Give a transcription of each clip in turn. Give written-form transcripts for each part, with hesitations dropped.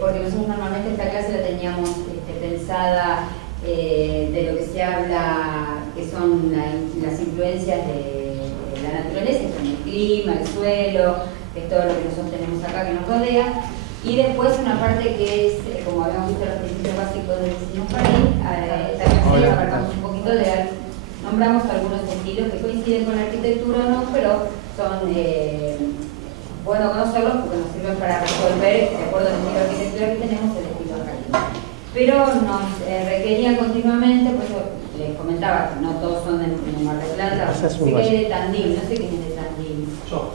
porque nosotros normalmente esta clase la teníamos pensada de lo que se habla, que son las influencias de la naturaleza, que son el clima, el suelo, que es todo lo que nosotros tenemos acá que nos rodea, y después una parte que es, como habíamos visto los principios básicos del diseño para ahí, también abarcamos un poquito nombramos algunos estilos que coinciden con la arquitectura o no, pero son bueno conocerlos porque nos sirven para resolver, de acuerdo al estilo de arquitectura que tenemos, el estilo jardín. Pero nos requerían continuamente, por eso les comentaba, que no todos son de Mar del Plata, sé que es de Tandil, no sé quién es de Tandil. Yo.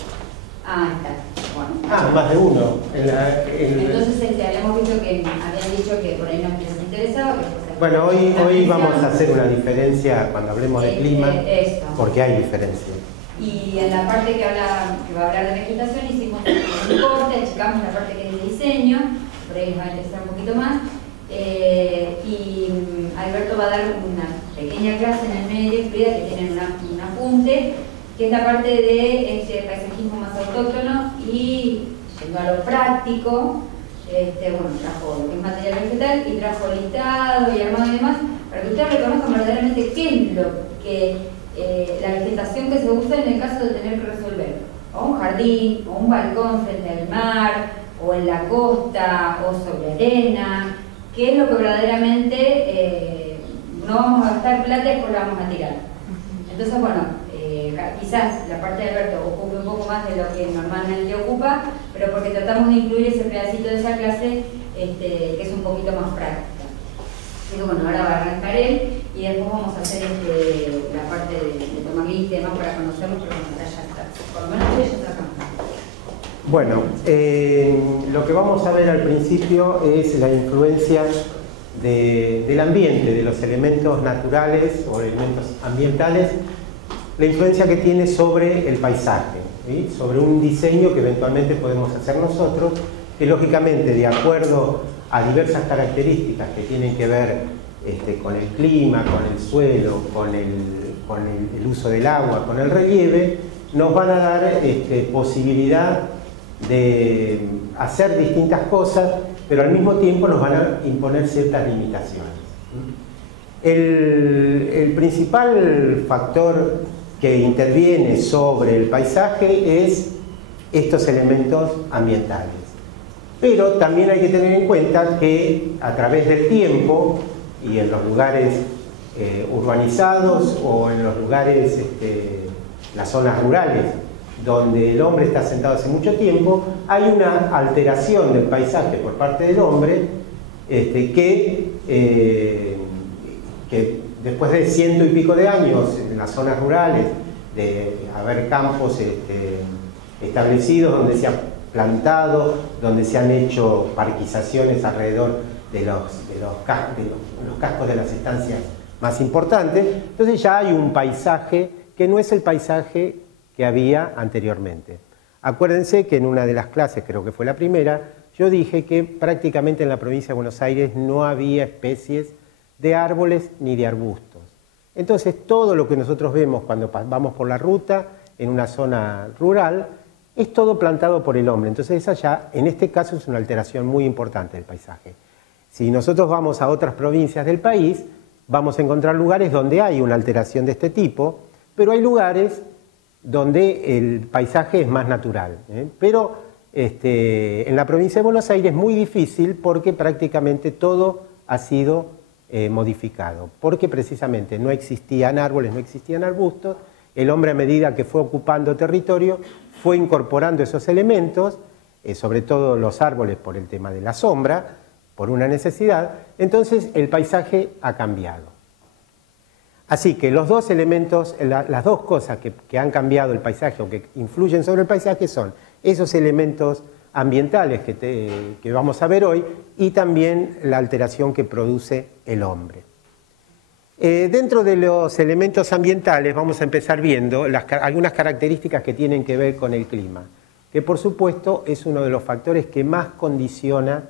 Ah, está. Bueno. Más de uno. Entonces habíamos visto que habían dicho que por ahí nos les interesaba. Bueno, hoy vamos a hacer una diferencia cuando hablemos de clima, porque hay diferencia. Y en la parte que va a hablar de vegetación hicimos un corte, achicamos la parte que es de diseño, por ahí nos va a interesar un poquito más. Y Alberto va a dar una pequeña clase en el medio, que tienen un apunte, que es la parte de este paisajismo más autóctono y yendo a lo práctico, bueno, trajo lo que es material vegetal y trajo listado y armado y demás, para que ustedes reconozcan verdaderamente qué es lo que la vegetación que se usa en el caso de tener que resolver o un jardín, o un balcón frente al mar, o en la costa, o sobre arena, qué es lo que verdaderamente no vamos a gastar plata y después la vamos a tirar. Entonces, bueno, quizás la parte de Alberto ocupe un poco más de lo que normalmente ocupa, pero porque tratamos de incluir ese pedacito de esa clase que es un poquito más práctica. Así que bueno, ahora va a arrancar él y después vamos a hacer la parte de tomar lista y demás para conocerlo, pero bueno, ya está. Por lo menos ellos sacamos. Bueno, lo que vamos a ver al principio es la influencia del ambiente, de los elementos naturales o elementos ambientales, la influencia que tiene sobre el paisaje, ¿sí? Sobre un diseño que eventualmente podemos hacer nosotros, que lógicamente de acuerdo a diversas características que tienen que ver con el clima, con el suelo, con el uso del agua, con el relieve, nos van a dar posibilidad de hacer distintas cosas, pero al mismo tiempo nos van a imponer ciertas limitaciones. El principal factor que interviene sobre el paisaje es estos elementos ambientales. Pero también hay que tener en cuenta que a través del tiempo y en los lugares urbanizados o en los lugares, las zonas rurales, donde el hombre está asentado hace mucho tiempo, hay una alteración del paisaje por parte del hombre que después de 100 y pico de años en las zonas rurales, de haber campos establecidos donde se ha plantado, donde se han hecho parquizaciones alrededor de los cascos de las estancias más importantes, entonces ya hay un paisaje que no es el paisaje que había anteriormente. Acuérdense que en una de las clases, creo que fue la primera, yo dije que prácticamente en la provincia de Buenos Aires no había especies de árboles ni de arbustos. Entonces todo lo que nosotros vemos cuando vamos por la ruta en una zona rural es todo plantado por el hombre. Entonces esa ya, en este caso, es una alteración muy importante del paisaje. Si nosotros vamos a otras provincias del país, vamos a encontrar lugares donde hay una alteración de este tipo, pero hay lugares donde el paisaje es más natural. Pero en la provincia de Buenos Aires es muy difícil porque prácticamente todo ha sido modificado, porque precisamente no existían árboles, no existían arbustos, el hombre a medida que fue ocupando territorio fue incorporando esos elementos, sobre todo los árboles por el tema de la sombra, por una necesidad, entonces el paisaje ha cambiado. Así que los dos elementos, las dos cosas que han cambiado el paisaje o que influyen sobre el paisaje son esos elementos ambientales que vamos a ver hoy y también la alteración que produce el hombre. Dentro de los elementos ambientales vamos a empezar viendo algunas características que tienen que ver con el clima, que por supuesto es uno de los factores que más condiciona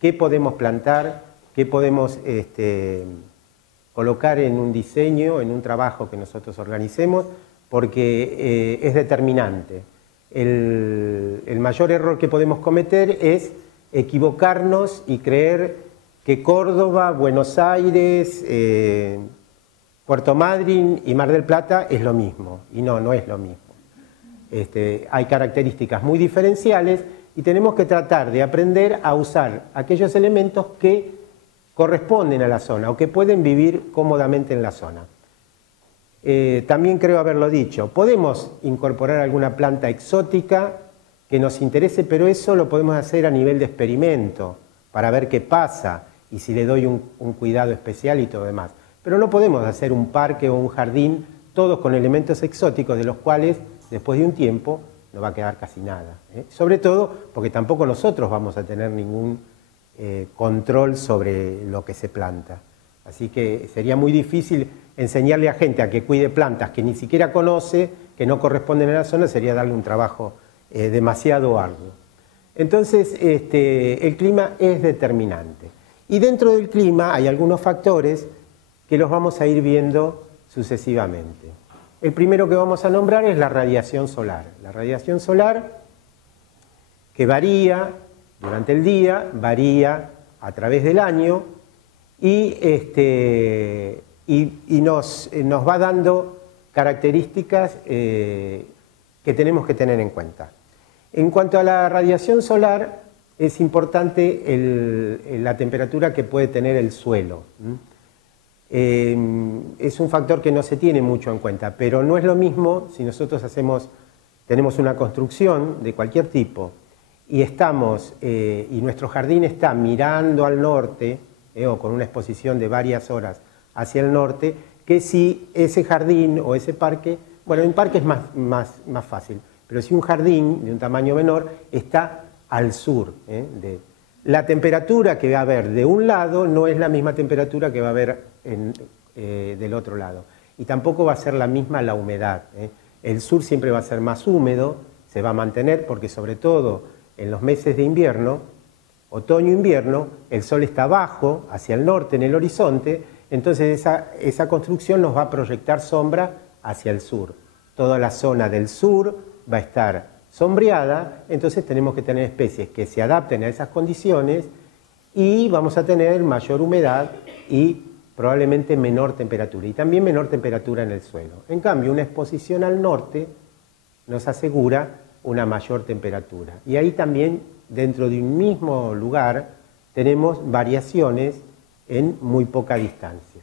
qué podemos plantar, qué podemos colocar en un diseño, en un trabajo que nosotros organicemos, porque es determinante. El mayor error que podemos cometer es equivocarnos y creer que Córdoba, Buenos Aires, Puerto Madryn y Mar del Plata es lo mismo, y no, no es lo mismo. Hay características muy diferenciales y tenemos que tratar de aprender a usar aquellos elementos que corresponden a la zona o que pueden vivir cómodamente en la zona. También creo haberlo dicho, podemos incorporar alguna planta exótica que nos interese, pero eso lo podemos hacer a nivel de experimento, para ver qué pasa y si le doy un cuidado especial y todo demás. Pero no podemos hacer un parque o un jardín, todos con elementos exóticos, de los cuales, después de un tiempo, no va a quedar casi nada. Sobre todo porque tampoco nosotros vamos a tener ningún control sobre lo que se planta. Así que sería muy difícil enseñarle a gente a que cuide plantas que ni siquiera conoce, que no corresponden a la zona, sería darle un trabajo demasiado arduo. Entonces, el clima es determinante. Y dentro del clima hay algunos factores que los vamos a ir viendo sucesivamente. El primero que vamos a nombrar es la radiación solar. La radiación solar, que varía durante el día, varía a través del año y nos va dando características que tenemos que tener en cuenta. En cuanto a la radiación solar, es importante la temperatura que puede tener el suelo. Es un factor que no se tiene mucho en cuenta, pero no es lo mismo si nosotros tenemos una construcción de cualquier tipo y y nuestro jardín está mirando al norte, o con una exposición de varias horas hacia el norte, que si ese jardín o ese parque, bueno, en parque es más fácil, pero si un jardín de un tamaño menor está al sur, la temperatura que va a haber de un lado no es la misma temperatura que va a haber del otro lado. Y tampoco va a ser la misma la humedad. El sur siempre va a ser más húmedo, se va a mantener porque sobre todo en los meses de invierno, otoño-invierno, el sol está bajo, hacia el norte en el horizonte, entonces esa construcción nos va a proyectar sombra hacia el sur. Toda la zona del sur va a estar sombreada, entonces tenemos que tener especies que se adapten a esas condiciones y vamos a tener mayor humedad y probablemente menor temperatura, y también menor temperatura en el suelo. En cambio, una exposición al norte nos asegura una mayor temperatura. Y ahí también, dentro de un mismo lugar, tenemos variaciones en muy poca distancia.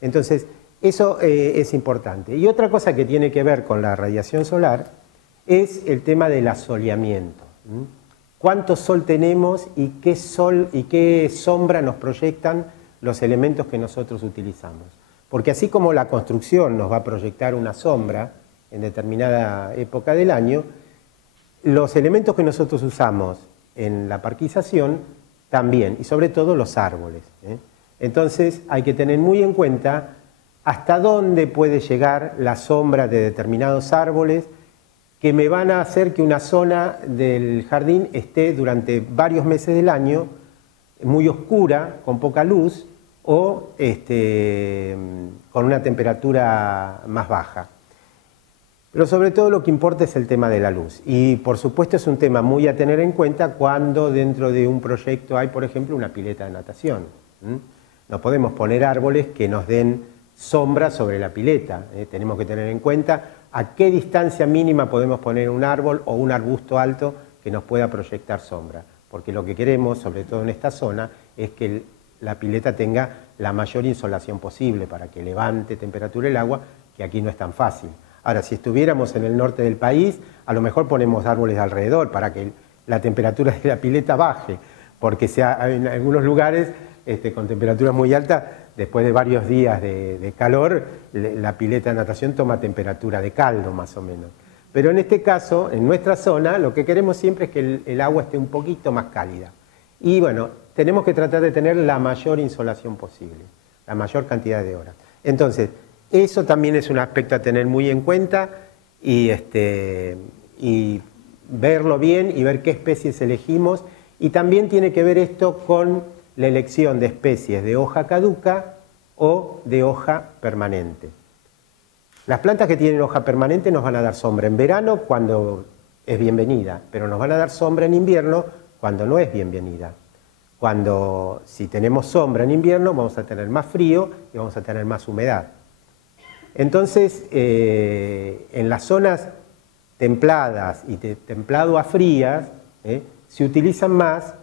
Entonces, eso es importante. Y otra cosa que tiene que ver con la radiación solar es el tema del asoleamiento. ¿Cuánto sol tenemos y qué sombra nos proyectan los elementos que nosotros utilizamos? Porque así como la construcción nos va a proyectar una sombra en determinada época del año, los elementos que nosotros usamos en la parquización también, y sobre todo los árboles. Entonces hay que tener muy en cuenta hasta dónde puede llegar la sombra de determinados árboles que me van a hacer que una zona del jardín esté durante varios meses del año muy oscura, con poca luz, o con una temperatura más baja. Pero sobre todo lo que importa es el tema de la luz. Y por supuesto es un tema muy a tener en cuenta cuando dentro de un proyecto hay, por ejemplo, una pileta de natación. No podemos poner árboles que nos den sombra sobre la pileta. Tenemos que tener en cuenta a qué distancia mínima podemos poner un árbol o un arbusto alto que nos pueda proyectar sombra. Porque lo que queremos, sobre todo en esta zona, es que la pileta tenga la mayor insolación posible para que levante temperatura el agua, que aquí no es tan fácil. Ahora, si estuviéramos en el norte del país, a lo mejor ponemos árboles alrededor para que la temperatura de la pileta baje, porque en algunos lugares con temperaturas muy altas, después de varios días de calor, la pileta de natación toma temperatura de caldo más o menos. Pero en este caso, en nuestra zona, lo que queremos siempre es que el agua esté un poquito más cálida. Y bueno, tenemos que tratar de tener la mayor insolación posible, la mayor cantidad de horas. Entonces, eso también es un aspecto a tener muy en cuenta y verlo bien y ver qué especies elegimos. Y también tiene que ver esto con la elección de especies de hoja caduca o de hoja permanente. Las plantas que tienen hoja permanente nos van a dar sombra en verano cuando es bienvenida, pero nos van a dar sombra en invierno cuando no es bienvenida. Cuando, si tenemos sombra en invierno, vamos a tener más frío y vamos a tener más humedad. Entonces, en las zonas templadas y de templado a frías, se utilizan más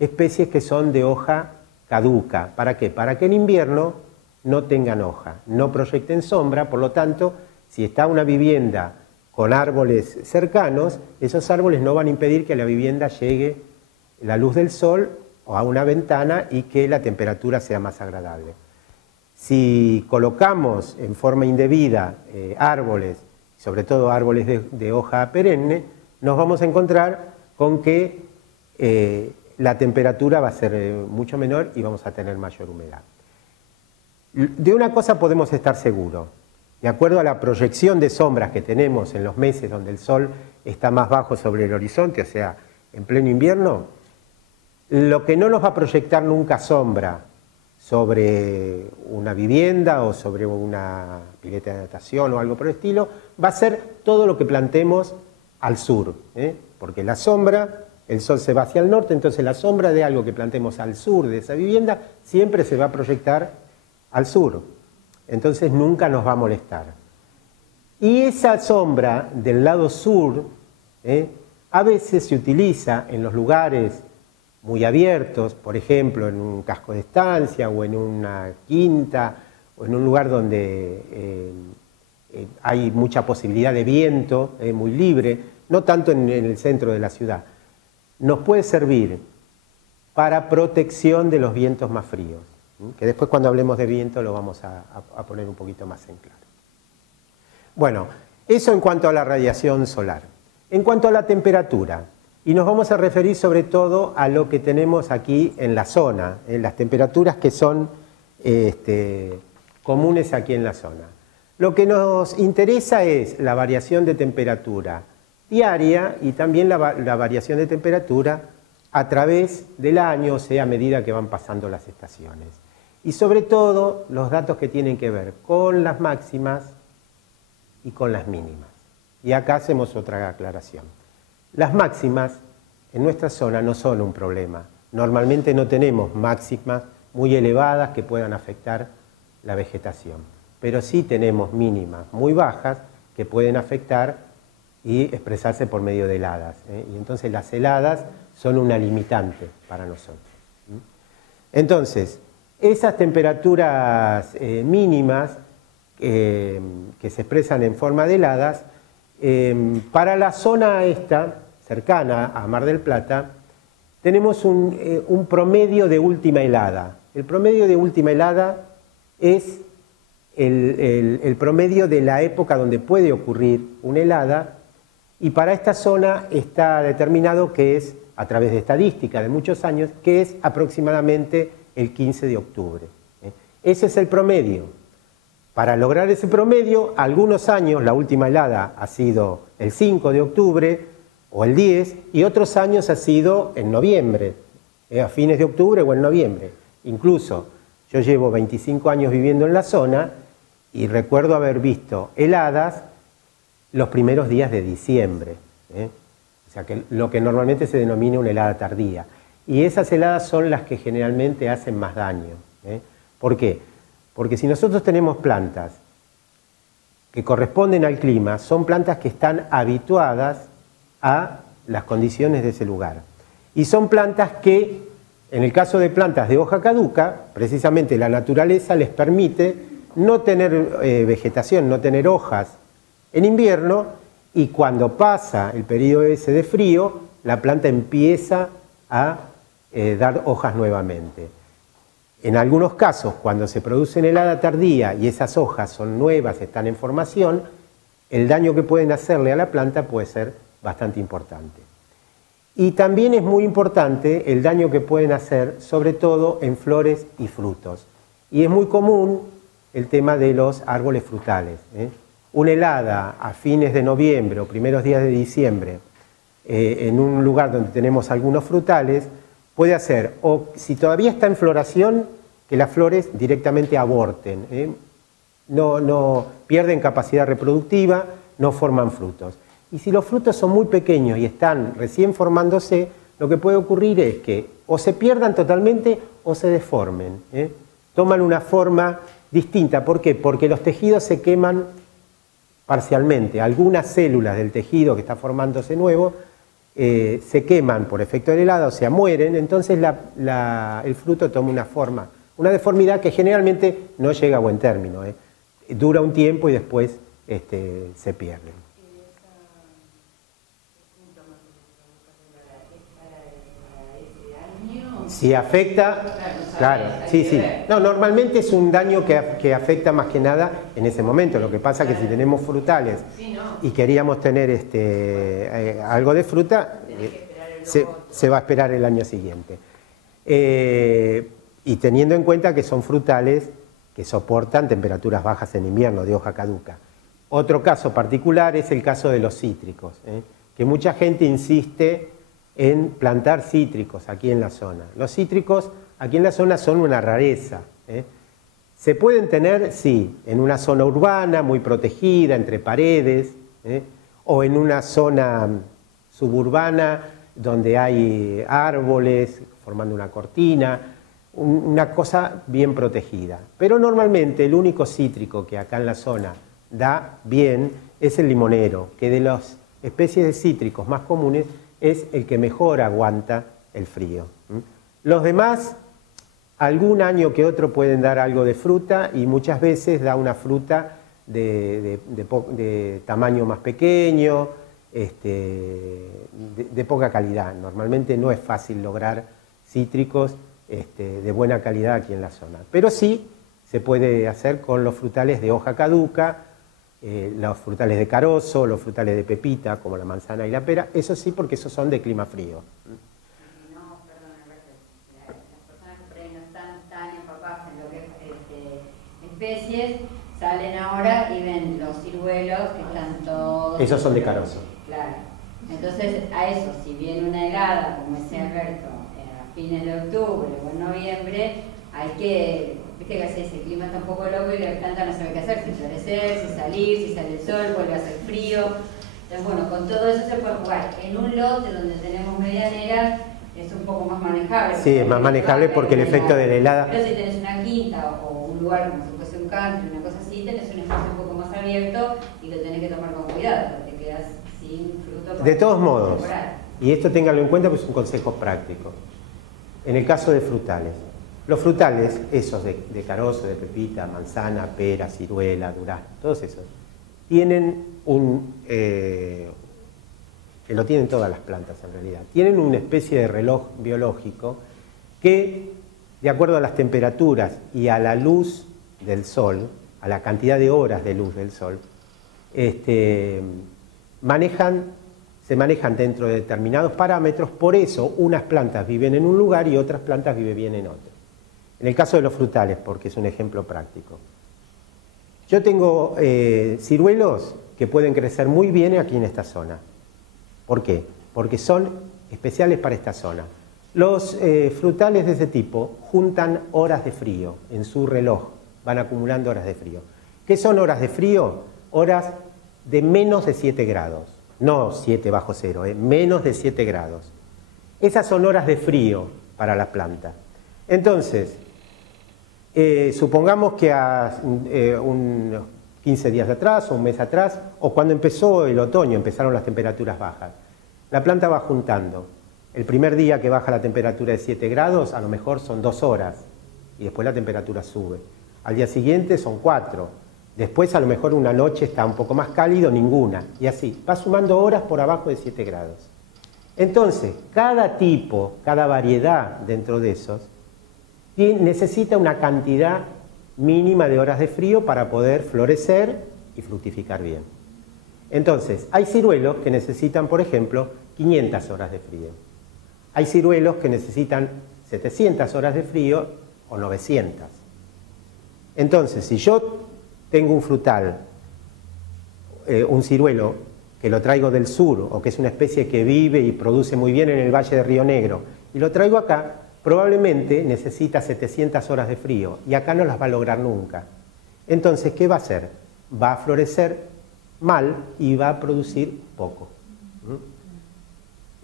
especies que son de hoja caduca. ¿Para qué? Para que en invierno no tengan hoja, no proyecten sombra, por lo tanto, si está una vivienda con árboles cercanos, esos árboles no van a impedir que a la vivienda llegue la luz del sol o a una ventana y que la temperatura sea más agradable. Si colocamos en forma indebida árboles, sobre todo árboles de hoja perenne, nos vamos a encontrar con que la temperatura va a ser mucho menor y vamos a tener mayor humedad. De una cosa podemos estar seguros, de acuerdo a la proyección de sombras que tenemos en los meses donde el sol está más bajo sobre el horizonte, o sea, en pleno invierno, lo que no nos va a proyectar nunca sombra sobre una vivienda o sobre una pileta de natación o algo por el estilo, va a ser todo lo que plantemos al sur, porque la sombra, el sol se va hacia el norte, entonces la sombra de algo que plantemos al sur de esa vivienda siempre se va a proyectar al sur, entonces nunca nos va a molestar. Y esa sombra del lado sur, a veces se utiliza en los lugares muy abiertos, por ejemplo, en un casco de estancia o en una quinta o en un lugar donde hay mucha posibilidad de viento, muy libre, no tanto en el centro de la ciudad. Nos puede servir para protección de los vientos más fríos, que después cuando hablemos de viento lo vamos a poner un poquito más en claro. Bueno, eso en cuanto a la radiación solar. En cuanto a la temperatura, y nos vamos a referir sobre todo a lo que tenemos aquí en la zona, en las temperaturas que son comunes aquí en la zona. Lo que nos interesa es la variación de temperatura diaria y también la variación de temperatura a través del año, o sea, a medida que van pasando las estaciones. Y sobre todo los datos que tienen que ver con las máximas y con las mínimas. Y acá hacemos otra aclaración. Las máximas en nuestra zona no son un problema. Normalmente no tenemos máximas muy elevadas que puedan afectar la vegetación, pero sí tenemos mínimas muy bajas que pueden afectar y expresarse por medio de heladas. Y entonces las heladas son una limitante para nosotros. Entonces, esas temperaturas mínimas que se expresan en forma de heladas, para la zona esta, cercana a Mar del Plata, tenemos un promedio de última helada. El promedio de última helada es el promedio de la época donde puede ocurrir una helada, y para esta zona está determinado que es, a través de estadística de muchos años, que es aproximadamente el 15 de octubre. Ese es el promedio. Para lograr ese promedio, algunos años la última helada ha sido el 5 de octubre o el 10, y otros años ha sido en noviembre, a fines de octubre o en noviembre. Incluso yo llevo 25 años viviendo en la zona y recuerdo haber visto heladas los primeros días de diciembre, o sea, que lo que normalmente se denomina una helada tardía. Y esas heladas son las que generalmente hacen más daño. ¿Por qué? Porque si nosotros tenemos plantas que corresponden al clima, son plantas que están habituadas a las condiciones de ese lugar. Y son plantas que, en el caso de plantas de hoja caduca, precisamente la naturaleza les permite no tener vegetación, no tener hojas en invierno, y cuando pasa el periodo ese de frío, la planta empieza a dar hojas nuevamente. En algunos casos, cuando se produce una helada tardía y esas hojas son nuevas, están en formación, el daño que pueden hacerle a la planta puede ser bastante importante. Y también es muy importante el daño que pueden hacer, sobre todo en flores y frutos. Y es muy común el tema de los árboles frutales. Una helada a fines de noviembre o primeros días de diciembre, en un lugar donde tenemos algunos frutales, puede hacer, o si todavía está en floración, que las flores directamente aborten. No pierden capacidad reproductiva, no forman frutos. Y si los frutos son muy pequeños y están recién formándose, lo que puede ocurrir es que o se pierdan totalmente o se deformen, toman una forma distinta. ¿Por qué? Porque los tejidos se queman parcialmente. Algunas células del tejido que está formándose nuevo se queman por efecto de la helada, o sea, mueren, entonces el fruto toma una forma, una deformidad que generalmente no llega a buen término. Dura un tiempo y después se pierde. Si afecta, claro, sí, sí. No, normalmente es un daño que afecta más que nada en ese momento. Lo que pasa es que si tenemos frutales y queríamos tener algo de fruta, se va a esperar el año siguiente. Y teniendo en cuenta que son frutales que soportan temperaturas bajas en invierno, de hoja caduca. Otro caso particular es el caso de los cítricos, que mucha gente insiste en plantar cítricos aquí en la zona. Los cítricos aquí en la zona son una rareza. Se pueden tener, sí, en una zona urbana muy protegida, entre paredes, o en una zona suburbana donde hay árboles formando una cortina, una cosa bien protegida. Pero normalmente el único cítrico que acá en la zona da bien es el limonero, que de las especies de cítricos más comunes es el que mejor aguanta el frío. Los demás, algún año que otro pueden dar algo de fruta y muchas veces da una fruta de tamaño más pequeño, de poca calidad. Normalmente no es fácil lograr cítricos de buena calidad aquí en la zona. Pero sí se puede hacer con los frutales de hoja caduca, los frutales de carozo, los frutales de pepita, como la manzana y la pera, eso sí, porque esos son de clima frío. No, perdón, Alberto, las personas que por ahí no están tan empapadas en lo que es especies, salen ahora y ven los ciruelos que están todos... Esos son de carozo. Claro. Entonces, a eso, si viene una helada, como decía Alberto, a fines de octubre o en noviembre, hay que... Viste que ese clima está un poco loco y la planta no sabe qué hacer, si florecer, si salir, si sale el sol, vuelve a hacer frío. Entonces, bueno, con todo eso se puede jugar. En un lote donde tenemos medianeras es un poco más manejable. Sí, es más manejable porque el efecto de la helada... Pero si tenés una quinta o un lugar como si fuese un country, una cosa así, tenés un espacio un poco más abierto y lo tenés que tomar con cuidado, porque te quedas sin fruto. De todos modos, y esto ténganlo en cuenta, pues es un consejo práctico. En el caso de frutales, los frutales, esos de carozo, de pepita, manzana, pera, ciruela, durazno, todos esos, tienen que lo tienen todas las plantas en realidad, tienen una especie de reloj biológico que, de acuerdo a las temperaturas y a la luz del sol, a la cantidad de horas de luz del sol, se manejan dentro de determinados parámetros. Por eso unas plantas viven en un lugar y otras plantas viven bien en otro. En el caso de los frutales, porque es un ejemplo práctico. Yo tengo ciruelos que pueden crecer muy bien aquí en esta zona. ¿Por qué? Porque son especiales para esta zona. Los frutales de ese tipo juntan horas de frío en su reloj, van acumulando horas de frío. ¿Qué son horas de frío? Horas de menos de 7 grados. No 7 bajo cero, menos de 7 grados. Esas son horas de frío para la planta. Entonces, supongamos que a unos 15 días atrás o un mes atrás, o cuando empezó el otoño, empezaron las temperaturas bajas, la planta va juntando. El primer día que baja la temperatura de 7 grados, a lo mejor son 2 horas, y después la temperatura sube. Al día siguiente son 4. Después a lo mejor una noche está un poco más cálido, ninguna. Y así, va sumando horas por abajo de 7 grados. Entonces, cada tipo, cada variedad dentro de esos, necesita una cantidad mínima de horas de frío para poder florecer y fructificar bien. Entonces, hay ciruelos que necesitan, por ejemplo, 500 horas de frío. Hay ciruelos que necesitan 700 horas de frío o 900. Entonces, si yo tengo un frutal, un ciruelo, que lo traigo del sur, o que es una especie que vive y produce muy bien en el Valle de Río Negro, y lo traigo acá, probablemente necesita 700 horas de frío, y acá no las va a lograr nunca. Entonces, ¿qué va a hacer? Va a florecer mal y va a producir poco.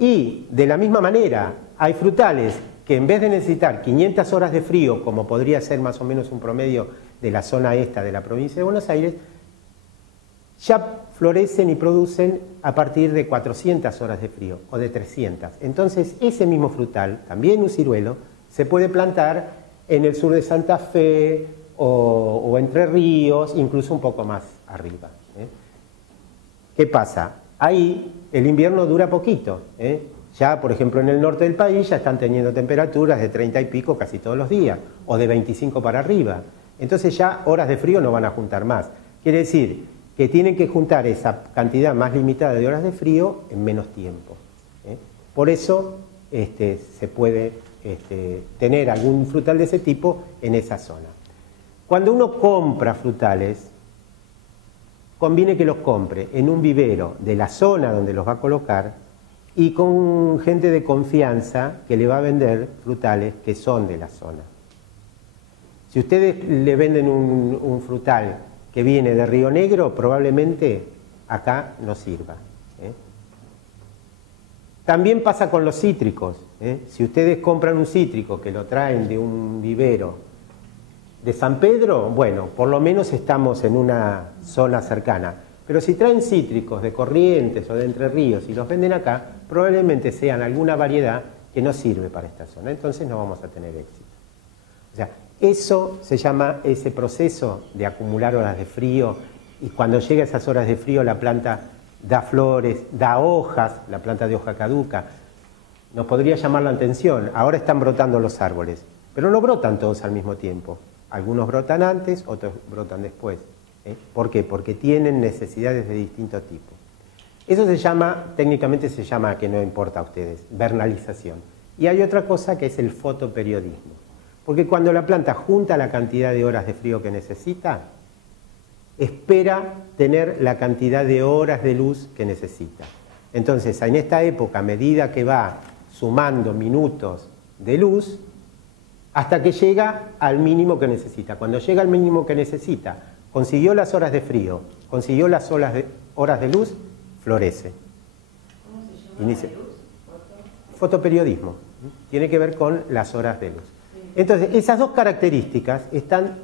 Y de la misma manera, hay frutales que en vez de necesitar 500 horas de frío, como podría ser más o menos un promedio de la zona esta de la provincia de Buenos Aires, ya florecen y producen a partir de 400 horas de frío o de 300. Entonces, ese mismo frutal, también un ciruelo, se puede plantar en el sur de Santa Fe o Entre Ríos, incluso un poco más arriba. ¿Qué pasa? Ahí el invierno dura poquito. Ya, por ejemplo, en el norte del país ya están teniendo temperaturas de 30 y pico casi todos los días, o de 25 para arriba. Entonces ya horas de frío no van a juntar más. Quiere decir que tienen que juntar esa cantidad más limitada de horas de frío en menos tiempo. Por eso se puede tener algún frutal de ese tipo en esa zona. Cuando uno compra frutales, conviene que los compre en un vivero de la zona donde los va a colocar y con gente de confianza que le va a vender frutales que son de la zona. Si ustedes le venden un frutal que viene de Río Negro, probablemente acá no sirva. También pasa con los cítricos. Si ustedes compran un cítrico que lo traen de un vivero de San Pedro, bueno, por lo menos estamos en una zona cercana. Pero si traen cítricos de Corrientes o de Entre Ríos y los venden acá, probablemente sean alguna variedad que no sirve para esta zona. Entonces no vamos a tener éxito. O sea, eso se llama ese proceso de acumular horas de frío, y cuando llega a esas horas de frío la planta da flores, da hojas, la planta de hoja caduca. Nos podría llamar la atención, ahora están brotando los árboles, pero no brotan todos al mismo tiempo. Algunos brotan antes, otros brotan después. ¿Por qué? Porque tienen necesidades de distinto tipo. Eso se llama, técnicamente se llama, que no importa a ustedes, vernalización. Y hay otra cosa que es el fotoperiodismo. Porque cuando la planta junta la cantidad de horas de frío que necesita, espera tener la cantidad de horas de luz que necesita. Entonces, en esta época, a medida que va sumando minutos de luz, hasta que llega al mínimo que necesita. Cuando llega al mínimo que necesita, consiguió las horas de frío, consiguió las horas de luz, florece. ¿Cómo se llama la luz? Fotoperiodismo. Tiene que ver con las horas de luz. Entonces, esas dos características están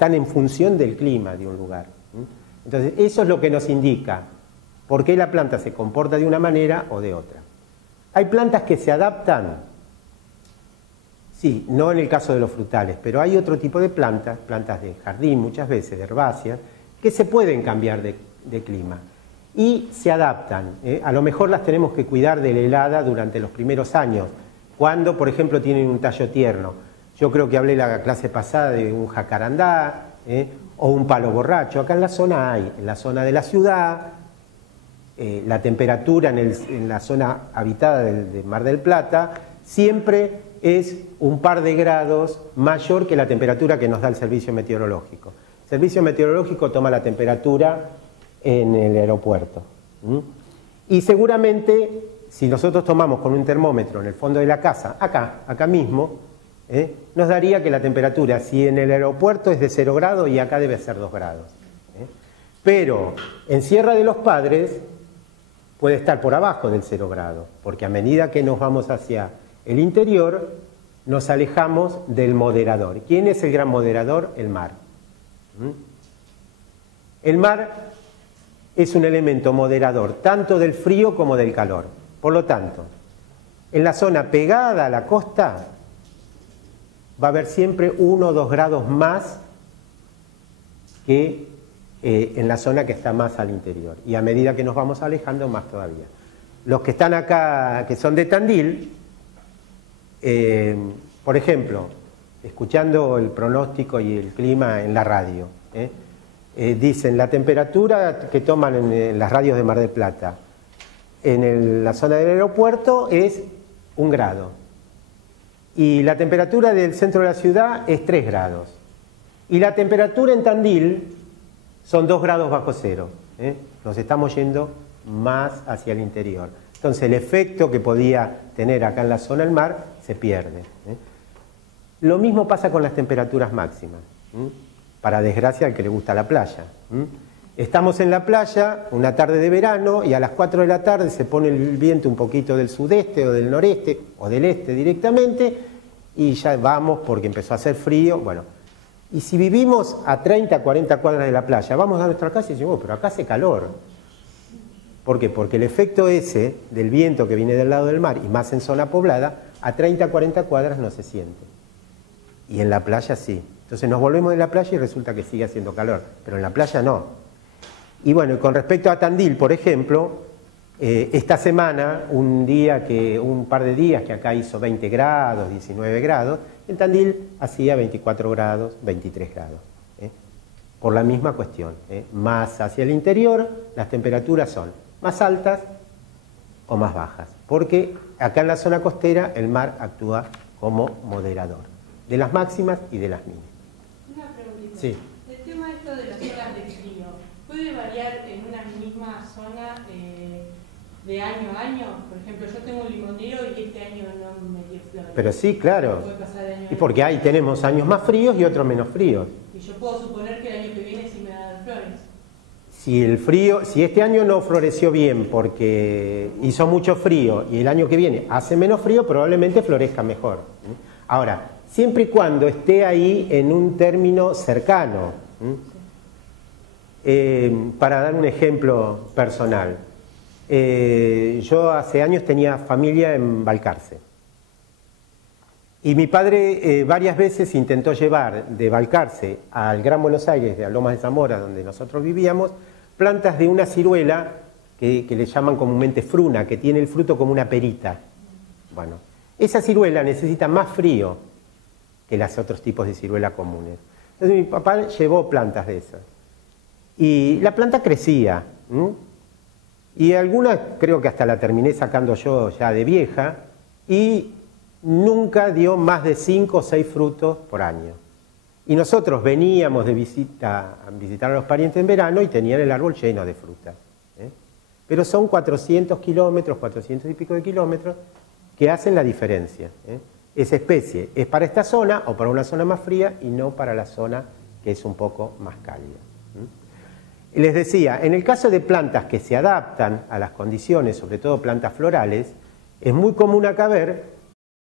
en función del clima de un lugar. Entonces, eso es lo que nos indica por qué la planta se comporta de una manera o de otra. Hay plantas que se adaptan, sí, no en el caso de los frutales, pero hay otro tipo de plantas, plantas de jardín muchas veces, de herbáceas, que se pueden cambiar de clima y se adaptan. A lo mejor las tenemos que cuidar de la helada durante los primeros años, cuando, por ejemplo, tienen un tallo tierno. Yo creo que hablé la clase pasada de un jacarandá o un palo borracho. Acá en la zona hay, en la zona de la ciudad, la temperatura en la zona habitada de Mar del Plata siempre es un par de grados mayor que la temperatura que nos da el servicio meteorológico. El servicio meteorológico toma la temperatura en el aeropuerto. Y seguramente, si nosotros tomamos con un termómetro en el fondo de la casa, acá mismo, nos daría que la temperatura, si en el aeropuerto es de 0 grados y acá debe ser 2 grados. Pero en Sierra de los Padres puede estar por abajo del 0 grado, porque a medida que nos vamos hacia el interior, nos alejamos del moderador. ¿Quién es el gran moderador? El mar. El mar es un elemento moderador tanto del frío como del calor. Por lo tanto, en la zona pegada a la costa va a haber siempre 1 o 2 grados más que en la zona que está más al interior. Y a medida que nos vamos alejando, más todavía. Los que están acá, que son de Tandil, por ejemplo, escuchando el pronóstico y el clima en la radio, dicen la temperatura que toman en las radios de Mar del Plata en la zona del aeropuerto es 1 grado y la temperatura del centro de la ciudad es 3 grados y la temperatura en Tandil son 2 grados bajo cero. Nos estamos yendo más hacia el interior. Entonces el efecto que podía tener acá en la zona del mar se pierde. Lo mismo pasa con las temperaturas máximas, para desgracia al que le gusta la playa. Estamos en la playa, una tarde de verano, y a las 4 de la tarde se pone el viento un poquito del sudeste o del noreste, o del este directamente, y ya vamos porque empezó a hacer frío. Bueno, y si vivimos a 30, 40 cuadras de la playa, vamos a nuestra casa y decimos, pero acá hace calor. ¿Por qué? Porque el efecto ese del viento que viene del lado del mar, y más en zona poblada, a 30, 40 cuadras no se siente. Y en la playa sí. Entonces nos volvemos de la playa y resulta que sigue haciendo calor, pero en la playa no. Y bueno, con respecto a Tandil, por ejemplo, esta semana, un par de días que acá hizo 20 grados, 19 grados, en Tandil hacía 24 grados, 23 grados. Por la misma cuestión. Más hacia el interior, las temperaturas son más altas o más bajas. Porque acá en la zona costera el mar actúa como moderador, de las máximas y de las mínimas. Una preguntita. Sí. El tema esto de las olas de frío, ¿puede variar en una misma zona de año a año? Por ejemplo, yo tengo un limonero y este año no me dio flores. Pero sí, claro. Puede pasar de año a año. Y porque ahí tenemos años más fríos y otros menos fríos. Y yo puedo suponer que el año que viene sí me va a dar flores. Si este año no floreció bien porque hizo mucho frío y el año que viene hace menos frío, probablemente florezca mejor. Ahora, siempre y cuando esté ahí en un término cercano. Para dar un ejemplo personal, yo hace años tenía familia en Balcarce y mi padre varias veces intentó llevar de Balcarce al Gran Buenos Aires, de Lomas de Zamora, donde nosotros vivíamos, plantas de una ciruela que le llaman comúnmente fruna, que tiene el fruto como una perita. Bueno, esa ciruela necesita más frío que los otros tipos de ciruela comunes. Entonces mi papá llevó plantas de esas. Y la planta crecía. Y algunas creo que hasta la terminé sacando yo ya de vieja. Y nunca dio más de 5 o 6 frutos por año. Y nosotros veníamos de visita a visitar a los parientes en verano y tenían el árbol lleno de frutas. Pero son 400 kilómetros, 400 y pico de kilómetros, que hacen la diferencia. Esa especie es para esta zona o para una zona más fría y no para la zona que es un poco más cálida. Les decía, en el caso de plantas que se adaptan a las condiciones, sobre todo plantas florales, es muy común acá ver